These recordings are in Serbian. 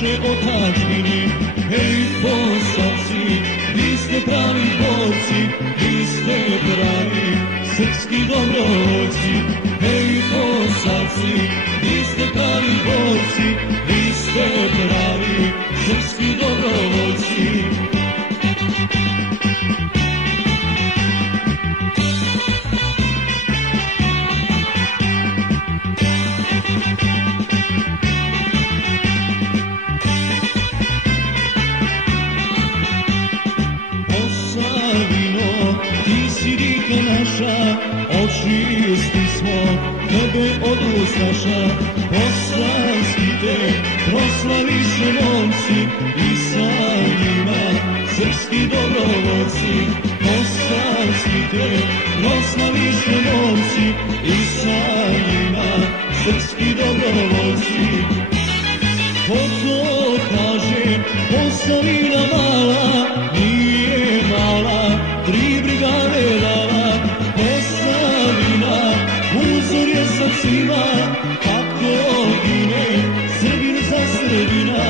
naše otadžbine. Hej, Posavci, vi ste pravi borci, vi ste pravi srpski dobrovoljci. Hej, Posavci, vi ste pravi borci, vi ste pravi srpski dobrovoljci. Očisti smo tebe od ustaša, posavski te proslaviše momci i sa njima srpski dobrovoljci. Posavski te proslaviše momci i sa njima srpski dobrovoljci. Ko to kaže, Posavina mala, nije mala, 3 brigade dala. Posavina, uzor je sad svima, kako gine Srbin za Srbina.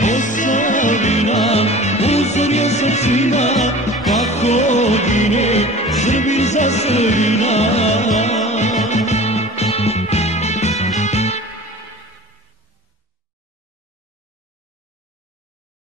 Posavina, uzor je sad svima, kako gine Srbin za Srbina.